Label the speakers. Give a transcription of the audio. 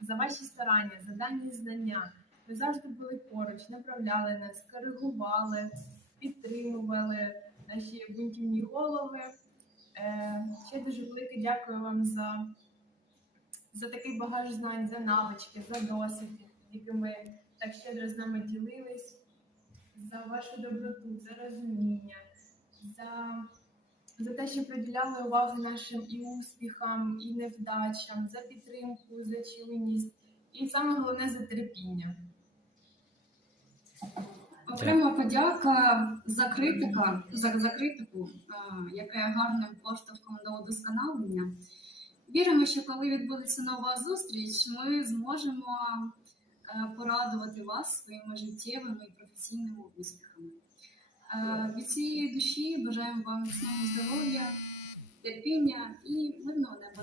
Speaker 1: за, ваші старання, за дані знання. Ви завжди були поруч, направляли нас, коригували, підтримували наші бунтівні голови. Е, ще дуже велике дякую вам за, за такий багаж знань, за навички, за досвід, яким ви так щедро з нами ділились, за вашу доброту, за розуміння, за, за те, що приділяли увагу нашим і успіхам, і невдачам, за підтримку, за чуйність, і саме головне за терпіння.
Speaker 2: Окрема подяка за критика, за, за критику, яка є гарним поштовхом до удосконалення. Віримо, що коли відбудеться нова зустріч, ми зможемо е, порадувати вас своїми життєвими і професійними успіхами. Е, Від цієї душі бажаємо вам міцного здоров'я, терпіння і мирного неба.